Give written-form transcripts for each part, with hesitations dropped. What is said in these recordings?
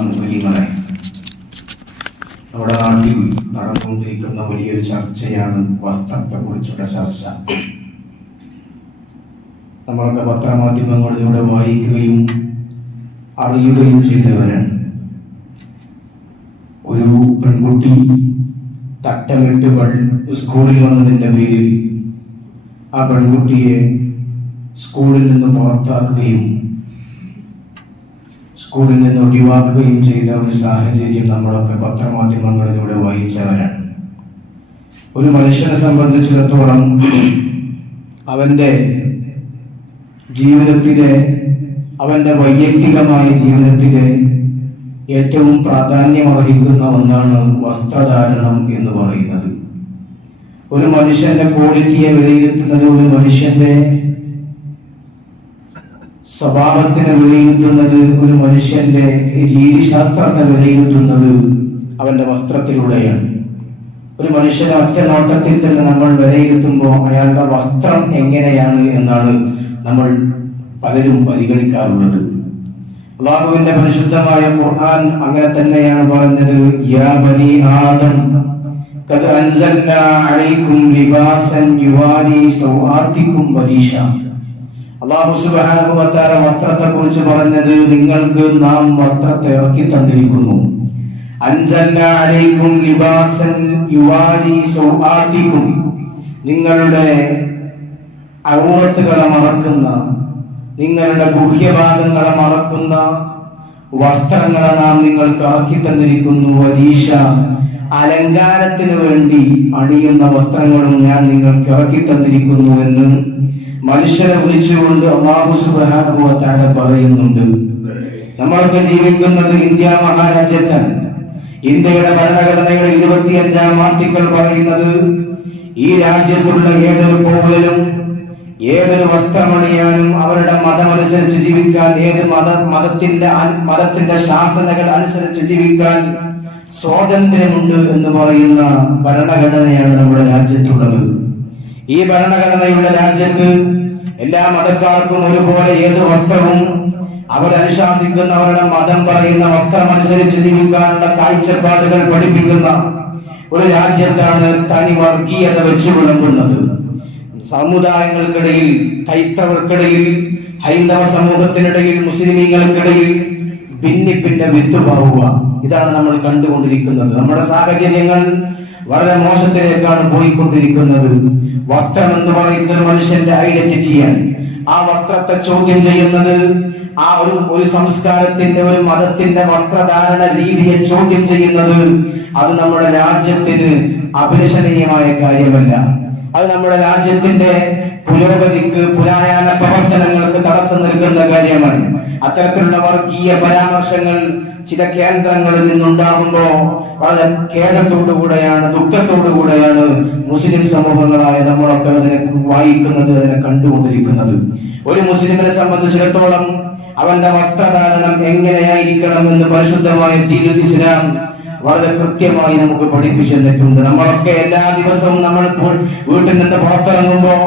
മുസ്ലിങ്ങളെ, നമ്മുടെ നാട്ടിൽ നടന്നുകൊണ്ടിരിക്കുന്ന വലിയൊരു ചർച്ചയാണ് വസ്ത്രത്തെ കുറിച്ചുള്ള ചർച്ച. നമ്മളൊക്കെ പത്രമാധ്യമങ്ങളിലൂടെ വായിക്കുകയും അറിയുകയും ചെയ്തവരാണ്. ഒരു പെൺകുട്ടി തട്ടമിട്ട് സ്കൂളിൽ വന്നതിന്റെ പേരിൽ ആ പെൺകുട്ടിയെ സ്കൂളിൽ നിന്ന് പുറത്താക്കുകയും സ്കൂളിൽ നിന്ന് ഒഴിവാക്കുകയും ചെയ്ത ഒരു സാഹചര്യം നമ്മളൊക്കെ പത്രമാധ്യമങ്ങളിലൂടെ വായിച്ചവരാണ്. ഒരു മനുഷ്യനെ സംബന്ധിച്ചിടത്തോളം അവന്റെ ജീവിതത്തിലെ, അവന്റെ വൈയക്തികമായ ജീവിതത്തിലെ ഏറ്റവും പ്രാധാന്യമർഹിക്കുന്ന ഒന്നാണ് വസ്ത്രധാരണം എന്ന് പറയുന്നത്. ഒരു മനുഷ്യന്റെ ക്വാളിറ്റിയെ വിലയിരുത്തുന്നത്, ഒരു മനുഷ്യന്റെ സ്വഭാവത്തിനെ വിലയിരുത്തുന്നത്, ഒരു മനുഷ്യന്റെ രീതിശാസ്ത്രത്തെ വിലയിരുത്തുന്നത് അവന്റെ വസ്ത്രത്തിലൂടെയാണ്. ഒരു മനുഷ്യനെ ഒറ്റ നോട്ടത്തിൽ തന്നെ നമ്മൾ വിലയിരുത്തുമ്പോൾ അയാളുടെ വസ്ത്രം എങ്ങനെയാണ് എന്നാണ് നമ്മൾ പലരും പരിഗണിക്കാറുള്ളത്. അല്ലാഹുവിന്റെ പരിശുദ്ധമായ ഖുർആൻ അങ്ങനെ തന്നെയാണ് പറഞ്ഞത്. യാ ബനി ആദം ഖദ് അൻസൽനാ അലൈക്കും ലിബാസൻ യുവാരി സൗആതികും വരീഷ. അല്ലാഹു സുബ്ഹാനഹു വ തആല വസ്ത്രത്തെ കുറിച്ച് പറഞ്ഞത്, നിങ്ങൾക്ക് നാം വസ്ത്രത്തെ ഇറക്കി തന്നിരിക്കുന്നു. അൻസൽനാ അലൈക്കും ലിബാസൻ യുവാരി സൗആതികും, നിങ്ങളുടെ ഔറത്തുകളെ മറക്കുന്ന, നിങ്ങളുടെ ഗുഹ്യഭാഗങ്ങളെ മറക്കുന്ന വസ്ത്രങ്ങളെ നാം നിങ്ങൾക്ക് ഇറക്കി തന്നിരിക്കുന്നു. വരീഷ, അലങ്കാരത്തിന് വേണ്ടി അണിയുന്ന വസ്ത്രങ്ങളും ഞാൻ നിങ്ങൾക്ക് ഇറക്കി തന്നിരിക്കുന്നു എന്ന് മനുഷ്യരെ വിളിച്ചുകൊണ്ട് അല്ലാഹു സുബ്ഹാനഹു വ തആല പറയുന്നുണ്ട്. നമ്മളൊക്കെ ജീവിക്കുന്നത് ഇന്ത്യ മഹാരാജ്യത്താണ്. ഇന്ത്യയുടെ ഭരണഘടനയുടെ 25-ാം ആർട്ടിക്കിൾ പറയുന്നത്, ഈ രാജ്യത്തുള്ള ഏതൊരു പൗരനും ഏതൊരു വസ്ത്രമണിയാനും അവരുടെ മതമനുസരിച്ച് ജീവിക്കാൻ, ഏത് മതത്തിന്റെ ശാസനകൾ അനുസരിച്ച് ജീവിക്കാൻ സ്വാതന്ത്ര്യമുണ്ട് എന്ന് പറയുന്ന ഭരണഘടനയാണ് നമ്മുടെ രാജ്യത്തുള്ളത്. ഈ ഭരണഘടനയുള്ള രാജ്യത്ത് എല്ലാ മതക്കാർക്കും ഒരുപോലെ ഏത് വസ്ത്രവും അവരനുശാസിക്കുന്ന, അവരുടെ മതം പറയുന്ന വസ്ത്രം അനുസരിച്ച് ജീവിക്കാനുള്ള കാഴ്ചപ്പാടുകൾ പഠിപ്പിക്കുന്ന ഒരു രാജ്യത്താണ് തനി വർഗീയത വെച്ചു വിളമ്പുന്നത്. സമുദായങ്ങൾക്കിടയിൽ, ക്രൈസ്തവർക്കിടയിൽ, ഹൈന്ദവ സമൂഹത്തിനിടയിൽ, മുസ്ലിമീങ്ങൾക്കിടയിൽ ഭിന്നിപ്പിന്റെ വിത്തുപാവുക, ഇതാണ് നമ്മൾ കണ്ടുകൊണ്ടിരിക്കുന്നത്. നമ്മുടെ സാഹചര്യങ്ങൾ വളരെ മോശത്തിലേക്കാണ് പോയിക്കൊണ്ടിരിക്കുന്നത്. വസ്ത്രം എന്ന് പറയുന്നത് മനുഷ്യന്റെ ഐഡന്റിറ്റിയാണ്. ആ വസ്ത്രത്തെ ചോദ്യം ചെയ്യുന്നത്, ആ ഒരു സംസ്കാരത്തിന്റെ, ഒരു മതത്തിന്റെ വസ്ത്രധാരണ രീതിയെ ചോദ്യം ചെയ്യുന്നത്, അത് നമ്മുടെ രാജ്യത്തിന് അഭിലഷണീയമായ കാര്യമല്ല. അത് നമ്മുടെ രാജ്യത്തിന്റെ പുരോഗതിക്ക്, പുരായാന പ്രവർത്തനങ്ങൾക്ക് തടസ്സം നിൽക്കുന്ന കാര്യമാണ്. അത്തരത്തിലുള്ള വർഗീയ പരാമർശങ്ങൾ ചില കേന്ദ്രങ്ങളിൽ നിന്നുണ്ടാകുമ്പോ വളരെ ഖേദത്തോടുകൂടെയാണ്, ദുഃഖത്തോടുകൂടെയാണ് മുസ്ലിം സമൂഹങ്ങളായ നമ്മളൊക്കെ അതിനെ വായിക്കുന്നത്, അതിനെ കണ്ടുകൊണ്ടിരിക്കുന്നത്. ഒരു മുസ്ലിമിനെ സംബന്ധിച്ചിടത്തോളം അവന്റെ വസ്ത്രധാരണം എങ്ങനെയായിരിക്കണം എന്ന് പരിശുദ്ധമായ ദീനുൽ ഇസ്ലാം വളരെ കൃത്യമായി നമുക്ക് പഠിപ്പിച്ചു തന്നിട്ടുണ്ട്. നമ്മളൊക്കെ എല്ലാ ദിവസവും നമ്മൾ വീട്ടിൽ നിന്ന് പുറത്തിറങ്ങുമ്പോൾ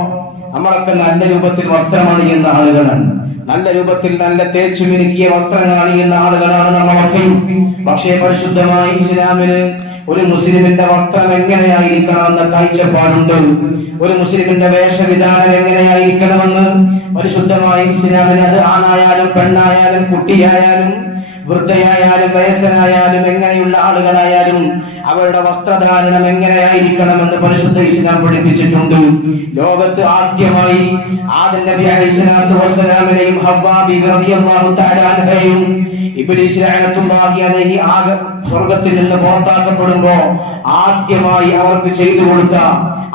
നമ്മളൊക്കെ നല്ല രൂപത്തിൽ വസ്ത്രം അണിയുന്ന ആളുകളാണ്. നല്ല രൂപത്തിൽ നല്ല തേച്ചു മിനുക്കിയ വസ്ത്രങ്ങൾ അണിയുന്ന ആളുകളാണ് നമ്മളൊക്കെ. പക്ഷേ പരിശുദ്ധമായ ഇസ്ലാമിന് ഒരു മുസ്ലിമിന്റെ വസ്ത്രം എങ്ങനെയായിരിക്കണമെന്ന കാഴ്ചപ്പാടുണ്ട്. ഒരു മുസ്ലിമിന്റെ വേഷവിധാനം എങ്ങനെയായിരിക്കണമെന്ന് പരിശുദ്ധമായ ഇസ്ലാമിന്, അത് ആണായാലും പെണ്ണായാലും കുട്ടിയായാലും വൃദ്ധയായാലും വയസ്സനായാലും എങ്ങനെയുള്ള ആളുകളായാലും അവരുടെ വസ്ത്രധാരണം എങ്ങനെയായിരിക്കണമെന്ന് പരിശുദ്ധ ഇസ്ലാം പഠിപ്പിച്ചിട്ടുണ്ട്. ലോകത്ത് ആദ്യമായി ആദം നബി അലൈഹിസ്സലാത്തു വസ്സലാമിനെയും ഹവ്വാ ബീവി റളിയല്ലാഹു തആല അൻഹയും ഇബ്ലീസ് ലഅനത്തുല്ലാഹി അലൈഹി സ്വർഗ്ഗത്തിൽ നിന്ന് പുറത്താക്കപ്പെടുമ്പോ ആദ്യമായി അവർക്ക് ചെയ്തു കൊടുത്ത,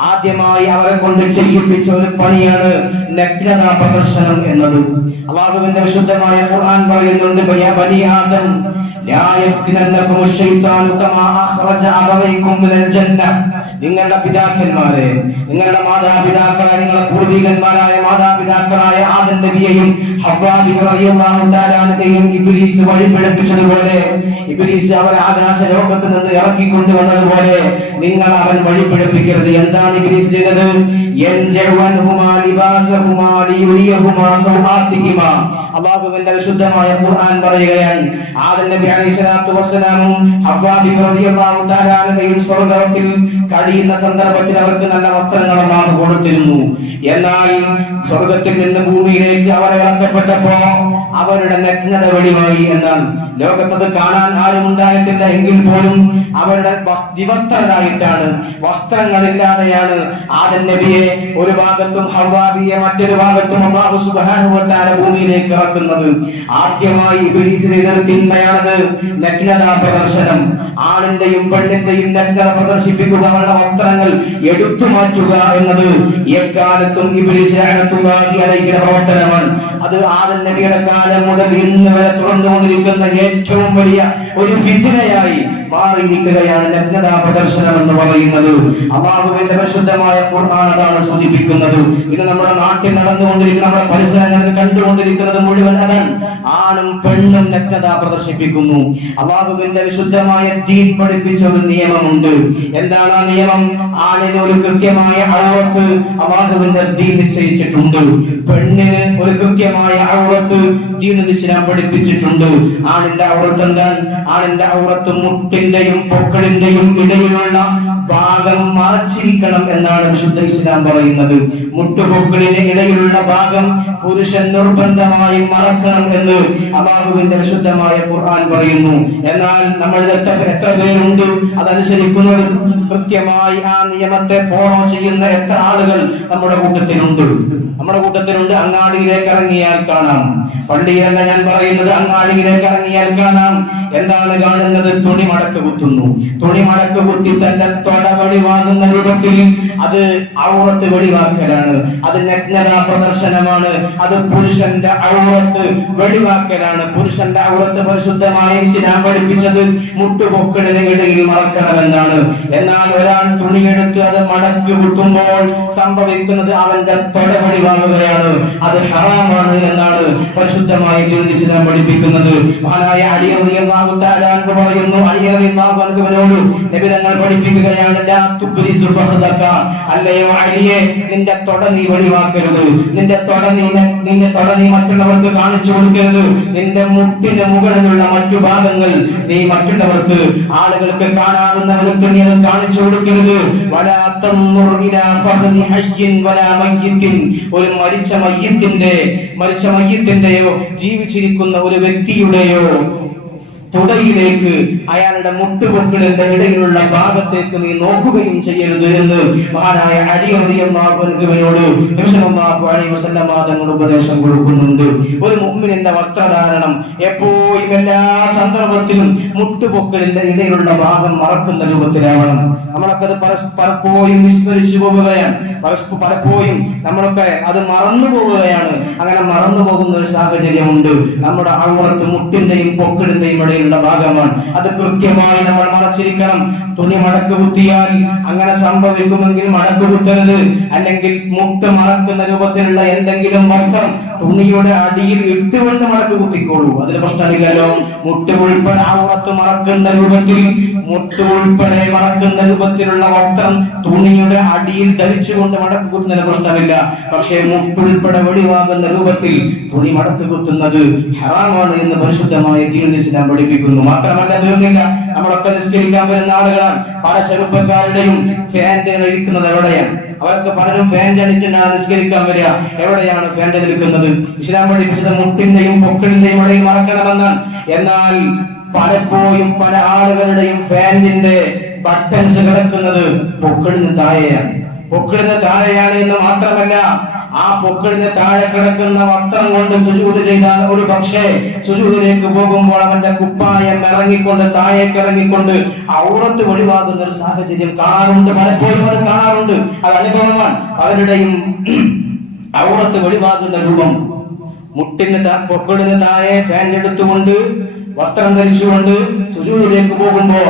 ആദ്യമായി അവരെ കൊണ്ട് ചെയ്യിപ്പിച്ച ഒരു പണിയാണ് നഗ്നതാ പ്രദർശനം എന്നത്. അല്ലാഹുവിന്റെ വിശുദ്ധമായ ഖുർആൻ പറയുന്നുണ്ട്, യാ ബനി ആദം ലാ യഫ്തിനന്നകും ശൈത്താനു കമാ അഖ്റജ അബവൈകും മിനൽ ജന്ന. നിങ്ങളുടെ പിതാക്കന്മാരെ, നിങ്ങളുടെ മാതാപിതാക്കളെ, നിങ്ങളുടെ പൂർവികന്മാരായ മാതാപിതാക്കളായ ആദം നബിയെയും ഹവ്വാ ബീവി റളിയല്ലാഹു തആല അൻഹയെയും ഇബ്ലീസ് വഴിപിഴപ്പിച്ചതുപോലെ, ഇബ്ലീസ് അവരെ ആകാശ ലോകത്ത് നിന്ന് ഇറക്കി കൊണ്ടുവന്നതുപോലെ നിങ്ങൾ അവൻ വഴിപിഴപ്പിക്കരുത്. എന്താണ് ഇബ്ലീസ് ചെയ്തത്? അല്ലാഹുവിന്റെ വിശുദ്ധമായ ഖുർആൻ പറയുകയാണ്, ആദം നബി അലൈഹിസ്സലാത്തു വസ്സലാമും ഹവ്വാ ബിബി റളിയല്ലാഹു തആല അൻഹയും സ്വർഗ്ഗത്തിൽ കഴിയുന്ന സന്ദർഭത്തിൽ അവർക്ക് നല്ല വസ്ത്രങ്ങൾ അല്ലാഹു കൊടുത്തിരുന്നു. എന്നാൽ സ്വർഗ്ഗത്തിൽ നിന്ന് ഭൂമിയിലേക്ക് അവർ ഇറക്കപ്പെട്ടപ്പോ അവരുടെ നഗ്നത വെളിവായി. എന്നാൽ ലോകത്തത് കാണാൻ ആരും ഉണ്ടായിട്ടില്ല എങ്കിൽ പോലും അവരുടെ ദിവസ്ത്രരായിട്ടാണ്, വസ്ത്രങ്ങളില്ലാതെയാണ് ആദം നബിയെ ഒരു ഭാഗത്തും ഹവ്വാ ബിയെ മറ്റൊരു ഭാഗത്തും അല്ലാഹു സുബ്ഹാനഹു വ തആല ഭൂമിയിലേക്ക് ഇറക്കുന്നത്. ആദ്യമായി ഇബ്ലീസ് ചെയ്ത തിന്മയാണത് നഗ്നതാ പ്രദർശനം. ആണിന്റെയും പെണ്ണിന്റെയും നഗ്നത പ്രദർശിപ്പിക്കുക, അവരുടെ വസ്ത്രങ്ങൾ എടുത്തു മാറ്റുക എന്നത് എക്കാലത്തും ഇബ്ലീസ് ലഅനത്തുല്ലാഹി അലൈഹിയുടെ പ്രവർത്തനമാണ്. അത് ആദം നബിയുടെ കാലം മുതൽ ഇന്ന് വരെ തുടർന്നുകൊണ്ടിരിക്കുന്ന ഏറ്റവും വലിയ ഒരു ഫിത്നയായി മാറിയിരിക്കുകയാണ് നഗ്നതാ പ്രദർശനം എന്ന് പറയുന്നത്. അല്ലാഹുവിന്റെ പരിശുദ്ധമായ ഖുർആൻ അതാണ് സൂചിപ്പിക്കുന്നത്. ഇത് നമ്മുടെ നാട്ടിൽ നടന്നുകൊണ്ടിരിക്കുന്ന, നമ്മുടെ പരിസരങ്ങളിൽ കണ്ടുകൊണ്ടിരിക്കുന്നത് മുഴുവൻ അതാണ്. ആണും പെണ്ണും നഗ്നത പ്രദർശിപ്പിക്കുന്നു. അല്ലാഹുവിന്റെ വിശുദ്ധമായ ദീൻ പഠിപ്പിച്ച ഒരു നിയമമുണ്ട്. എന്താണ് ആ നിയമം? ആണിന് ഒരു കൃത്യമായ ഔറത്ത് അല്ലാഹുവിന്റെ ദീൻ നിശ്ചയിച്ചിട്ടുണ്ട്. പെണ്ണിന് ഒരു കൃത്യമായ ഔറത്ത് ദീൻ ഇസ്ലാം പഠിപ്പിച്ചിട്ടുണ്ട്. ആണിന്റെ ഔറത്ത് എന്താണ്? ആണിന്റെ ഔറത്ത് മുട്ടിന്റെയും പൊക്കിളിന്റെയും ഇടയിലുള്ള ഭാഗം മറച്ചിരിക്കണം എന്നാണ് വിശുദ്ധ ഇസ്ലാം പറയുന്നത്. മുട്ടുപൊക്കിളിന് ഇടയിലുള്ള ഭാഗം പുരുഷൻ നിർബന്ധമായും മറക്കണം എന്ന് അല്ലാഹുവിന്റെ വിശുദ്ധമായ ഖുർആൻ പറയുന്നു. എന്നാൽ നമ്മൾ എത്ര പേരുണ്ട് അതനുസരിക്കുന്നവർ? കൃത്യമായി ആ നിയമത്തെ ഫോളോ ചെയ്യുന്ന എത്ര ആളുകൾ നമ്മുടെ കൂട്ടത്തിലുണ്ട്? അങ്ങാടിയിലേക്ക് ഇറങ്ങിയാൽ കാണാം. പള്ളിയല്ല ഞാൻ പറയുന്നത്, അങ്ങാടിയിലേക്ക് ഇറങ്ങിയാൽ കാണാം. എന്താണ് കാണുന്നത്? തുണി മടക്ക് കുത്തുന്നു. തുണി മടക്ക് കുത്തി തന്റെ തൊട വെളിവാകുന്ന രൂപത്തിൽ അത് ഔറത്ത് വെളിവാക്കലാണ്. അത് നഗ്നതാ പ്രദർശനമാണ്. അത് പുരുഷന്റെ ഔറത്ത് വെളിവാക്കലാണ്. പുരുഷന്റെ ഔറത്ത് പരിശുദ്ധമായ ഇസ്ലാം പഠിപ്പിച്ചത് മുട്ടുപൊക്കിളിന് ഇടയിൽ മറക്കണമെന്നാണ്. എന്നാൽ ഒരാൾ തുണിയെടുത്ത് അത് മടക്ക് കുത്തുമ്പോൾ സംഭവിക്കുന്നത് അവന്റെ തൊട വെളിവാകുകയാണ്. അത് ഹറാമാണ് എന്നാണ് പരിശുദ്ധമായ ഇസ്ലാം പഠിപ്പിക്കുന്നത്. മഹാനായ അലി റളിയല്ലാഹു തആല അൻഹു പറയുന്നു, അലി റളിയല്ലാഹു അൻഹുവിനോട് നബി തങ്ങൾ പഠിപ്പിക്കുകയാണ്, ലാ തുബ്രിസു ഫഖദക, അല്ലയോ അലിയെ, നിന്റെ തൊട നീ വെളിവാക്കരുത്. നിന്റെ തൊട നീ മറ്റുള്ളവർക്ക് കാണിച്ചു കൊടുക്കരുത്. നിന്റെ മുട്ടിന് മുകളിലുള്ള മറ്റു ഭാഗങ്ങൾ നീ മറ്റുള്ളവർക്ക്, ആളുകൾക്ക് കാണാവുന്ന വിധത്തിൽ നീ കാണിച്ചു കൊടുക്കരുത്. വലാ തൻദുർ ഇലാ ഫഖദി ഹയ്യിൻ വലാ മയ്യിത്തിൻ, ഒരു മരിച്ച മയ്യിത്തിന്റെയോ ജീവിച്ചിരിക്കുന്ന ഒരു വ്യക്തിയുടെയോ തുടയിലേക്ക്, അയാളുടെ മുട്ടുപൊക്കിളിന്റെ ഇടയിലുള്ള ഭാഗത്തേക്ക് നീ നോക്കുകയും ചെയ്യരുത് എന്ന് മഹാനായ അലി റളിയല്ലാഹു അൻഹുവിനോട് നബി സല്ലല്ലാഹു അലൈഹി വസല്ലം തങ്ങൾ ഉപദേശം കൊടുക്കുന്നുണ്ട്. ഒരു മുഅ്മിനിന്റെ വസ്ത്രധാരണം എപ്പോഴും എല്ലാ സന്ദർഭത്തിലും മുട്ടുപൊക്കിളിന്റെ ഇടയിലുള്ള ഭാഗം മറക്കുന്ന രൂപത്തിലാവണം. നമ്മളൊക്കെ അത് പലപ്പോഴും വിസ്മരിച്ചു പോവുകയാണ്. പലപ്പോഴും നമ്മളൊക്കെ അത് മറന്നു പോവുകയാണ്. അങ്ങനെ മറന്നു പോകുന്ന ഒരു സാഹചര്യമുണ്ട്. നമ്മുടെ ഔറത്ത് മുട്ടിന്റെയും പൊക്കിളിന്റെയും ഇടയിലുള്ള ഭാഗമാണ്. അത് കൃത്യമായി നമ്മൾ മറച്ചിരിക്കണം. തുണി മടക്ക് കുത്തിയാൽ അങ്ങനെ സംഭവിക്കുമെങ്കിൽ മടക്ക് കുത്തരുത്. അല്ലെങ്കിൽ മുട്ട് മറക്കുന്ന രൂപത്തിലുള്ള എന്തെങ്കിലും വസ്ത്രം തുണിയുടെ അടിയിൽ ഇട്ടുകൊണ്ട് മടക്ക് കുത്തിക്കോളൂ, അതിന് പ്രശ്നമില്ലല്ലോ. മുട്ട് ഉൾപ്പെടെ ഔറത്ത് മറക്കുന്ന രൂപത്തിൽ, മുട്ട് ഉൾപ്പെടെ മറക്കുന്ന രൂപത്തിലുള്ള വസ്ത്രം തുണിയുടെ അടിയിൽ ധരിച്ചുകൊണ്ട് മടക്ക് കുത്തുന്നതിന് പ്രശ്നമില്ല. പക്ഷേ മുട്ടുൾപ്പെടെ വെളിവാകുന്ന രൂപത്തിൽ തുണി മടക്ക് കുത്തുന്നത് ഹറാമാണ് എന്ന് പരിശുദ്ധമായ ദീനുൽ ഇസ്ലാം പഠിപ്പിക്കുന്നു. മാത്രമല്ല, തീർന്നില്ല, നമ്മളൊക്കെ നിസ്കരിക്കാൻ വരുന്ന ആളുകളാണ്. പല ചെറുപ്പക്കാരുടെയും ഫാൻ്റെ ഇരിക്കുന്നത് എവിടെയാണ്? അവർക്ക് പലരും ഫാൻ്റെ അടിച്ചിട്ടാണ് നിസ്കരിക്കാൻ വരിക. എവിടെയാണ് ഫാൻ്റെ നിൽക്കുന്നത്? ഇസ്ലാം പഠിപ്പിച്ചത് മുട്ടിന്റെയും പൊക്കിളിന്റെയും ഇടയിൽ മറക്കണമെന്നാണ്. എന്നാൽ പലപ്പോഴും പല ആളുകളുടെയും ഫാനിന്റെ ബട്ടൺസ് കിടക്കുന്നത് പൊക്കിളിന് താഴെയാണ്. പൊക്കിളിന് താഴെയാണ് എന്ന് മാത്രമല്ല, ആ പൊക്കിളിന് താഴെ കിടക്കുന്ന വസ്ത്രം കൊണ്ട് സുജൂദ് ചെയ്താൽ ഒരു പക്ഷേ സുജൂദിലേക്ക് പോകുമ്പോൾ അവന്റെ കുപ്പായം ഇറങ്ങിക്കൊണ്ട് താഴേക്ക് ഇറങ്ങിക്കൊണ്ട് ഔറത്ത് വെളിവാകുന്ന ഒരു സാഹചര്യം കാണാറുണ്ട്. പലപ്പോഴും അത് കാണാറുണ്ട്. അത് അനുഭവമാണ്. പലരുടെയും ഔറത്ത് വെളിവാകുന്ന രൂപം പൊക്കിളിന് താഴെ ഫാൻ എടുത്തുകൊണ്ട് വസ്ത്രം ധരിച്ചുകൊണ്ട് സുജൂദിലേക്ക് പോകുമ്പോ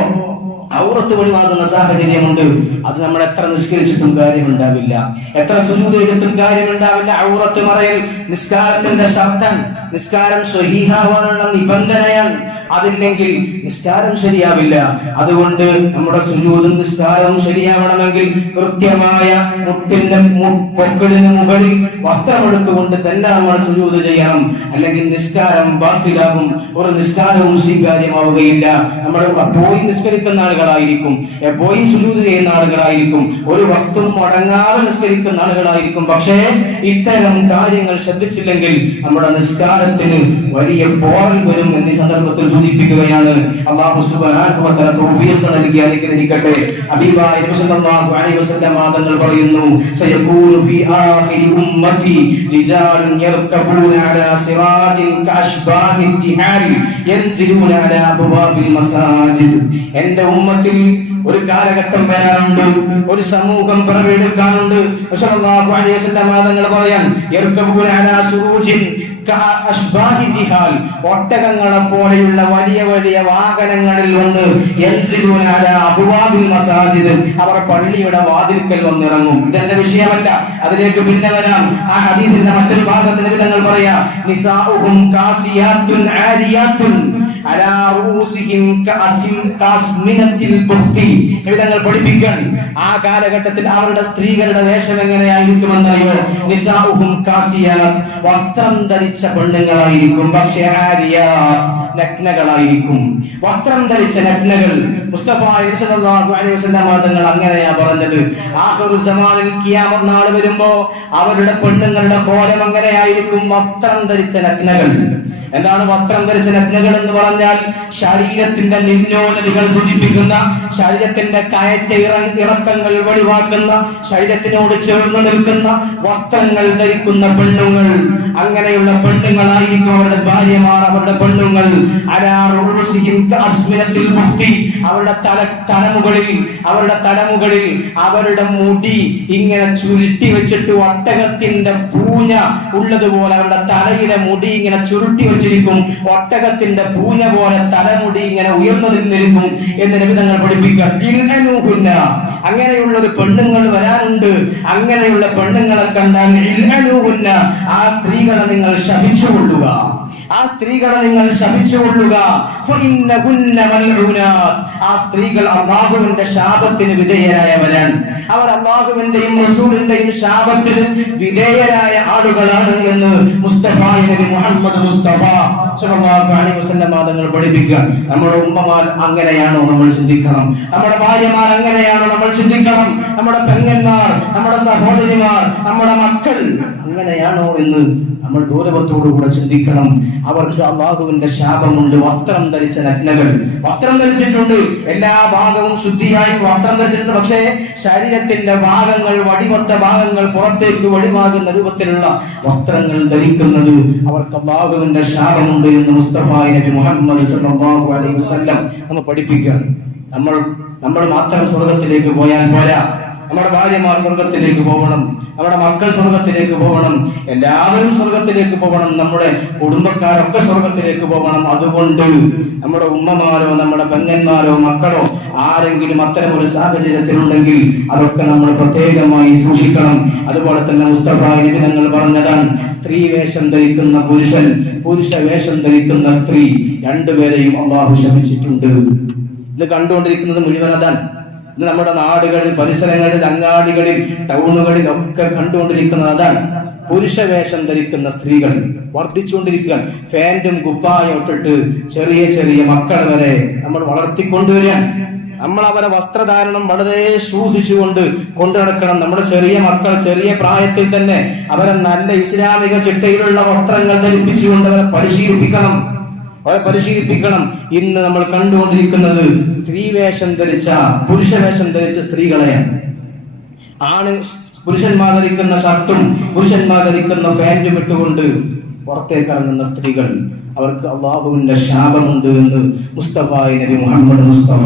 ഔറത്ത് വെളിവാകുന്ന സാഹചര്യമുണ്ട്. അത് നമ്മൾ എത്ര നിസ്കരിച്ചിട്ടും കാര്യമുണ്ടാവില്ല, എത്ര സുജൂദ് ചെയ്തിട്ടും കാര്യമുണ്ടാവില്ല. ഔറത്ത് മറയൽ നിസ്കാരത്തിന്റെ ശർത്തൻ, നിസ്കാരം സ്വഹീഹാവാനുള്ള നിബന്ധനയാണ്. അതില്ലെങ്കിൽ നിസ്കാരം ശരിയാവില്ല. അതുകൊണ്ട് നമ്മുടെ സുജൂദും നിസ്കാരവും ശരിയാവണമെങ്കിൽ കൃത്യമായ മുട്ടിന്റെ പൊക്കിളിന് മുകളിൽ വസ്ത്രമെടുത്തുകൊണ്ട് തന്നെ നമ്മൾ സുജൂദ് ചെയ്യണം. അല്ലെങ്കിൽ നിസ്കാരം ബാത്തിലാകും, ഒരു നിസ്കാരവും സ്വീകാര്യമാവുകയില്ല. നമ്മൾ പോയി നിസ്കരിക്കുന്ന ആളുകളായിരിക്കും, എപ്പോഴും സുജൂദ് ചെയ്യുന്ന ആളുകളായിരിക്കും, ഒരു വക്തും മുടങ്ങാതെ നിസ്കരിക്കുന്ന ആളുകളായിരിക്കും. പക്ഷേ ഇത്തരം കാര്യങ്ങൾ ശ്രദ്ധിച്ചില്ലെങ്കിൽ നമ്മുടെ നിസ്കാരത്തിന് വലിയ പോറൽ വരും എന്നീ സന്ദർഭത്തിൽ സൂചിപ്പിക്കുകയാണ്. അല്ലാഹു സുബ്ഹാനഹു വ തആല തൗഫീഖ് നൽകി അനുഗ്രഹിക്കട്ടെ. ഹബീബായ നബി സല്ലല്ലാഹു അലൈഹി വസല്ലം തങ്ങൾ പറയുന്നു, സയകൂനു ഫീ ആഖിരി ഉമ്മത്തി റിജാലുൻ യർകബൂന അലാ സിറാജിൻ കഅശ്ബാഹി തിഹാൽ യൻസിലൂന അലാ അബ്വാബിൽ മസാജിദ്. എന്റെ ഉമ്മത്തിൽ ഒരു കാലഘട്ടം വരാനുണ്ട്, ഒരു സമൂഹം പിറവിയെടുക്കാനുണ്ട്. സല്ലല്ലാഹു അലൈഹി വസല്ലം തങ്ങൾ പറയാൻ, യർകബൂന അലാ സുറൂജിൻ കഅശ്ബാഹി തിഹാൽ, ഒട്ടകങ്ങളെ പോലെയുള്ള വലിയ വലിയ വാഹനങ്ങളിൽ വന്ന് യൻസിലൂന അലാ അബ്വാബിൽ മസാജിദ്, അവർ പള്ളിയുടെ വാതിൽക്കൽ വന്നിറങ്ങും. ഇതെന്റെ വിഷയമല്ല, അതിലേക്ക് പിന്നെ വരാം. ആ ഹദീസിന്റെ മറ്റൊരു ഭാഗത്ത് നബി തങ്ങൾ പറയാ, നിസാഉഹും കാസിയാത്തുൻ ആരിയാത്തുൻ അലാ റൂസിഹിം കാസ്മിനത്തിൽ ബുഖ്തി. നബി തങ്ങൾ പഠിപ്പിക്കാൻ, ആ കാലഘട്ടത്തിൽ അവരുടെ സ്ത്രീകളുടെ വേഷം എങ്ങനെയായിരിക്കുമെന്നറിയോ? നിസാഉഹും കാസിയാത്ത്, വസ്ത്രം ധരിച്ച പെണ്ണുങ്ങളായിരിക്കും. പക്ഷേ ആരിയാത്ത്, നഗ്നകളായിരിക്കും. വസ്ത്രം ധരിച്ച നഗ്നകൾ. മുസ്തഫ സല്ലല്ലാഹു അലൈഹി വസല്ലം തങ്ങൾ അങ്ങനെയാ പറഞ്ഞത്. ആഖിറു സമാനിൽ ഖിയാമത്ത് നാൾ വരുമ്പോ അവരുടെ പെണ്ണുങ്ങളുടെ കോലം എങ്ങനെയായിരിക്കും? വസ്ത്രം ധരിച്ച നഗ്നകൾ. എന്താണ് വസ്ത്രം ധരിച്ച നഗ്നകൾ എന്ന് പറഞ്ഞാൽ? ശരീരത്തിന്റെ നിമ്നോന്നതികൾ സൂചിപ്പിക്കുന്ന, ശരീരത്തിന്റെ കയറ്റ ഇറക്കങ്ങൾ വെളിവാക്കുന്ന, ശരീരത്തിനോട് ചേർന്ന് നിൽക്കുന്ന വസ്ത്രങ്ങൾ ധരിക്കുന്ന പെണ്ണുങ്ങൾ. അങ്ങനെയുള്ള പെണ്ണുങ്ങളായിരിക്കും അവരുടെ ഭാര്യമാർ, അവരുടെ പെണ്ണുങ്ങൾ. അവരുടെ തലമുകളിൽ അവരുടെ മുടി ഇങ്ങനെ ചുരുട്ടി വെച്ചിട്ട് ഒട്ടകത്തിന്റെ പൂഞ്ഞ ഉള്ളതുപോലെ അവരുടെ തലയിലെ മുടി ഇങ്ങനെ ചുരുട്ടി വെച്ചിരിക്കും. ഒട്ടകത്തിന്റെ പൂഞ്ഞ പോലെ തലമുടി ഇങ്ങനെ ഉയർന്നു നിന്നിരിക്കും എന്ന് നബി തങ്ങൾ പഠിപ്പിക്കുക. അങ്ങനെയുള്ള ഒരു പെണ്ണുങ്ങൾ വരാനുണ്ട്. അങ്ങനെയുള്ള പെണ്ണുങ്ങളെ കണ്ടാൽ ആ സ്ത്രീകളെ നിങ്ങൾ ശപിച്ചുകൊള്ളുക, ആ സ്ത്രീകളെ നിങ്ങൾ ശപിച്ചുകൊള്ളുക. ആ സ്ത്രീകൾ അല്ലാഹുവിന്റെ ശാപത്തിന് വിധേയരായവരാണ്. അവർ അല്ലാഹുവിന്റെയും റസൂലിന്റെയും ശാപത്തിന് വിധേയരായ ആളുകളാണ് എന്ന് മുസ്തഫ നബി മുഹമ്മദ് മുസ്തഫ സല്ലല്ലാഹു അലൈഹി വസല്ലം തങ്ങൾ പഠിപ്പിക്കുക. നമ്മുടെ ഉമ്മമാർ അങ്ങനെയാണോ നമ്മൾ ചിന്തിക്കണം. നമ്മുടെ ഭാര്യമാർ അങ്ങനെയാണോ നമ്മൾ ചിന്തിക്കണം. നമ്മുടെ പെങ്ങന്മാർ, നമ്മുടെ സഹോദരിമാർ, നമ്മുടെ മക്കൾ അങ്ങനെയാണോ എന്ന് നമ്മൾ ഗൗരവത്തോടുകൂടെ ചിന്തിക്കണം. അവർക്ക് അല്ലാഹുവിന്റെ ശാപമുണ്ട്. വസ്ത്രം ധരിച്ച നഗ്നകൾ, വസ്ത്രം ധരിച്ചിട്ടുണ്ട്, എല്ലാ ഭാഗവും ശുദ്ധിയായി വസ്ത്രം ധരിച്ചിട്ടുണ്ട്. പക്ഷേ ശരീരത്തിന്റെ ഭാഗങ്ങൾ, വടിവത്ത ഭാഗങ്ങൾ പുറത്തേക്ക് വെളിവാകുന്ന രൂപത്തിലുള്ള വസ്ത്രങ്ങൾ ധരിക്കുന്നത് അവർക്ക് അല്ലാഹുവിന്റെ ശാപമുണ്ട് എന്ന് മുസ്തഫ നബി മുഹമ്മദ് സല്ലല്ലാഹു അലൈഹി വസല്ലം നമ്മൾ പഠിപ്പിക്കുകയാണ്. നമ്മൾ മാത്രം സ്വർഗത്തിലേക്ക് പോയാൽ പോരാ. നമ്മുടെ ഭാര്യമാർ സ്വർഗത്തിലേക്ക് പോകണം, നമ്മുടെ മക്കൾ സ്വർഗത്തിലേക്ക് പോകണം, എല്ലാവരും സ്വർഗത്തിലേക്ക് പോകണം, നമ്മുടെ കുടുംബക്കാരൊക്കെ സ്വർഗത്തിലേക്ക് പോകണം. അതുകൊണ്ട് നമ്മുടെ ഉമ്മമാരോ നമ്മുടെ പെങ്ങന്മാരോ മക്കളോ ആരെങ്കിലും അത്തരം ഒരു സാഹചര്യത്തിലുണ്ടെങ്കിൽ അതൊക്കെ നമ്മൾ പ്രത്യേകമായി സൂക്ഷിക്കണം. അതുപോലെ തന്നെ മുസ്തഫ നബി തങ്ങൾ പറഞ്ഞതാണ്, സ്ത്രീ വേഷം ധരിക്കുന്ന പുരുഷൻ, പുരുഷ വേഷം ധരിക്കുന്ന സ്ത്രീ, രണ്ടുപേരെയും അല്ലാഹു ശപിച്ചിട്ടുണ്ട്. ഇത് കണ്ടുകൊണ്ടിരിക്കുന്നത് മുഴുവൻ അതാണ്. ഇത് നമ്മുടെ നാടുകളിൽ, പരിസരങ്ങളിൽ, അങ്ങാടികളിൽ, ടൗണുകളിൽ ഒക്കെ കണ്ടുകൊണ്ടിരിക്കുന്നത് അതാണ്. പുരുഷ വേഷം ധരിക്കുന്ന സ്ത്രീകൾ വർദ്ധിച്ചുകൊണ്ടിരിക്കുകയാണ്. ഫാന്റും കുപ്പായം ഇട്ടിട്ട് ചെറിയ ചെറിയ മക്കൾ വരെ നമ്മൾ വളർത്തിക്കൊണ്ടുവരികയാണ്. നമ്മൾ അവരെ വസ്ത്രധാരണം വളരെ സൂക്ഷിച്ചുകൊണ്ട് കൊണ്ടു നടക്കണം. നമ്മുടെ ചെറിയ മക്കൾ ചെറിയ പ്രായത്തിൽ തന്നെ അവരെ നല്ല ഇസ്ലാമിക ചിട്ടയിലുള്ള വസ്ത്രങ്ങൾ ധരിപ്പിച്ചുകൊണ്ട് അവരെ പരിശീലിപ്പിക്കണം. ഇന്ന് നമ്മൾ കണ്ടുകൊണ്ടിരിക്കുന്നത് സ്ത്രീവേഷം ധരിച്ച, പുരുഷവേഷം ധരിച്ച സ്ത്രീകളെയാണ്. പുരുഷന്മാർ ധരിക്കുന്ന ഷർട്ടും പുരുഷന്മാർ ധരിക്കുന്ന പാന്റും ഇട്ടുകൊണ്ട് പുറത്തേക്ക് ഇറങ്ങുന്ന സ്ത്രീകൾ അവർക്ക് അള്ളാഹുവിന്റെ ശാപമുണ്ട് എന്ന് മുസ്തഫ നബി മുഹമ്മദ് മുസ്തഫ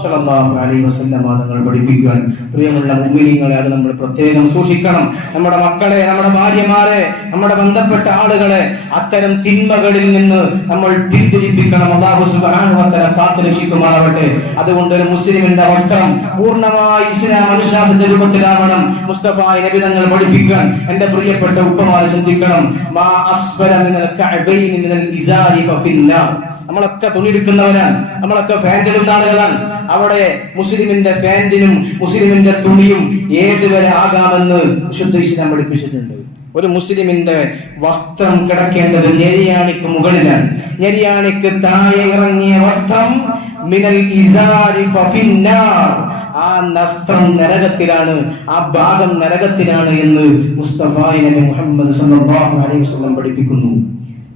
സ്വല്ലല്ലാഹു അലൈഹി വസല്ലം തങ്ങൾ പഠിപ്പിക്കാൻ. പ്രിയമുള്ള മുഅ്മിനീങ്ങളെ, അത് നമ്മൾ പ്രത്യേകം സൂക്ഷിക്കണം. നമ്മുടെ മക്കളെ, നമ്മുടെ ഭാര്യമാരെ, നമ്മുടെ ബന്ധപ്പെട്ട ആളുകളെ അത്തരം തിന്മകളിൽ നിന്ന് നമ്മൾ പിന്തിരിപ്പിക്കണം. അല്ലാഹു സുബ്ഹാനഹു വ തആല കാത്തുരക്ഷിക്കുമാറാവട്ടെ. അതുകൊണ്ട് ഒരു മുസ്ലിമിന്റെ വസ്ത്രം പൂർണ്ണമായി ഇസ്ലാം അനുശാസിച്ച രൂപത്തിലാവണം മുസ്തഫ നബി തങ്ങൾ പഠിപ്പിക്കാൻ. എന്റെ പ്രിയപ്പെട്ട ഉപ്പമാരെ ചിന്തിക്കണം. മാ അസ്ഫല മിനൽ കഅബൈനി മിനൽ ഇസാരി ഫഫിന്നാർ. നമ്മളൊക്കെ തുണിയെടുക്കുന്നവരാണ്, നമ്മളൊക്കെ ഫാന്റ് ഇടുന്ന ആളുകളാണ്. അവിടെ മുസ്ലിമിന്റെ ഫാന്റിനും മുസ്ലിമിന്റെ തുണിയും ഏതുവരെ ആകാമെന്ന് വിശുദ്ധ ഇസ്ലാം പഠിപ്പിച്ചിട്ടുണ്ട്. ഒരു മുസ്ലിമിന്റെ വസ്ത്രം കിടക്കേണ്ടത് ഞെരിയാണിക്ക് മുകളിലാണ്. ഞെരിയാണിക്ക് താഴെ ഇറങ്ങിയ വസ്ത്രം മിനൽ ഇസാരി ഫഫിന്നാർ. ആ വസ്ത്രം നരകത്തിലാണ്, ആ ഭാഗം നരകത്തിലാണ് എന്ന് മുസ്തഫ നബി മുഹമ്മദ് സല്ലല്ലാഹു അലൈഹി വസല്ലം പഠിപ്പിക്കുന്നു.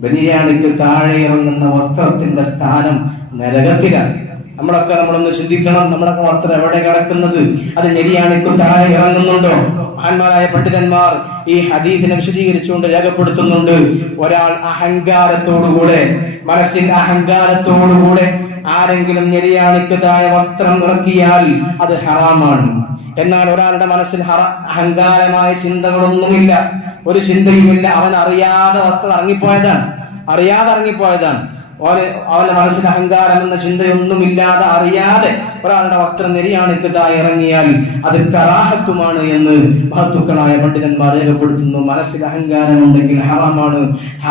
ബനിയാണിക്ക് താഴെ ഇറങ്ങുന്ന വസ്ത്രത്തിന്റെ സ്ഥാനം നരകത്തിലാണ്. നമ്മളൊന്ന് ചിന്തിക്കണം. നമ്മളൊക്കെ വസ്ത്രം എവിടെ കിടക്കുന്നത്? അത് ഞെരിയാണിക്ക് താഴെ ഇറങ്ങുന്നുണ്ടോ? മഹാന്മാരായ പണ്ഡിതന്മാർ ഈ ഹദീസിനെ വിശദീകരിച്ചുകൊണ്ട് രേഖപ്പെടുത്തുന്നുണ്ട്. ഒരാൾ അഹങ്കാരത്തോടുകൂടെ, മനസ്സിൽ അഹങ്കാരത്തോടുകൂടെ ആരെങ്കിലും ഞെരിയാണിക്ക് താഴെ വസ്ത്രം ഇറക്കിയാൽ അത് ഹറാമാണ്. എന്നാൽ ഒരാളുടെ മനസ്സിൽ അഹങ്കാരമായ ചിന്തകളൊന്നുമില്ല, ഒരു ചിന്തയുമില്ല, അവൻ അറിയാതെ വസ്ത്രം ഇറങ്ങിപ്പോയതാണ്. അവന്റെ മനസ്സിൽ അഹങ്കാരം എന്ന ചിന്തയൊന്നുമില്ലാതെ അറിയാതെ ഒരാളുടെ വസ്ത്രം നെരിയാണിക്ക് താഴെ ഇറങ്ങിയാൽ അത് കറാഹത്തുമാണ് എന്ന് മഹത്തുക്കളായ പണ്ഡിതന്മാർ രേഖപ്പെടുത്തുന്നു. മനസ്സിൽ അഹങ്കാരമുണ്ടെങ്കിൽ ഹറാമാണ്.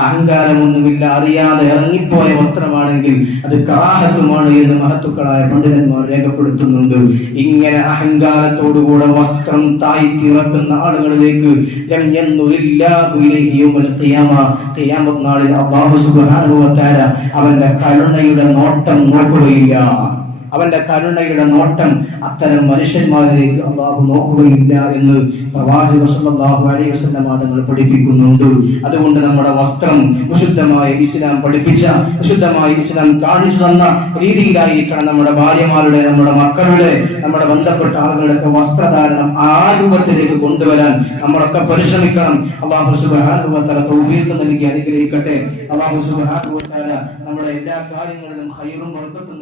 അഹങ്കാരമൊന്നുമില്ല, അറിയാതെ ഇറങ്ങിപ്പോയ വസ്ത്രമാണെങ്കിൽ അത് കറാഹത്തുമാണ് എന്ന് മഹത്തുക്കളായ പണ്ഡിതന്മാർ രേഖപ്പെടുത്തുന്നുണ്ട്. ഇങ്ങനെ അഹങ്കാരത്തോടുകൂടെ വസ്ത്രം താഴ്ത്തി ഇറക്കുന്ന ആളുകളിലേക്ക് ഖിയാമത്ത് നാളിൽ അല്ലാഹു സുബ്ഹാനഹു വ തആല അവന്റെ കരുണയുടെ നോട്ടം നോക്കുകയില്ല. അവന്റെ കരുണയുടെ നോട്ടം അത്തരം മനുഷ്യന്മാരിലേക്ക് അല്ലാഹു നോക്കുകയില്ല എന്ന് പ്രവാചകൻ സല്ലല്ലാഹു അലൈഹി വസല്ലം തങ്ങൾ പഠിപ്പിക്കുന്നുണ്ട്. അതുകൊണ്ട് നമ്മുടെ വസ്ത്രം വിശുദ്ധമായ ഇസ്ലാം പഠിപ്പിച്ച, വിശുദ്ധമായ ഇസ്ലാം കാണിച്ചു തന്ന രീതിയിലായിരിക്കണം നമ്മുടെ ഭാര്യമാരുടെ, നമ്മുടെ മക്കളുടെ, നമ്മുടെ ബന്ധപ്പെട്ട ആളുകളുടെ ഒക്കെ വസ്ത്രധാരണം ആ രൂപത്തിലേക്ക് കൊണ്ടുവരാൻ നമ്മളൊക്കെ പരിശ്രമിക്കണം. അല്ലാഹു സുബ്ഹാനഹു വ തആല തൗഫീഖ് നൽകി അനുഗ്രഹിക്കട്ടെ. അല്ലാഹു സുബ്ഹാനഹു വ തആല നമ്മുടെ എല്ലാ കാര്യങ്ങളിലും ഖൈറും ബർക്കത്തും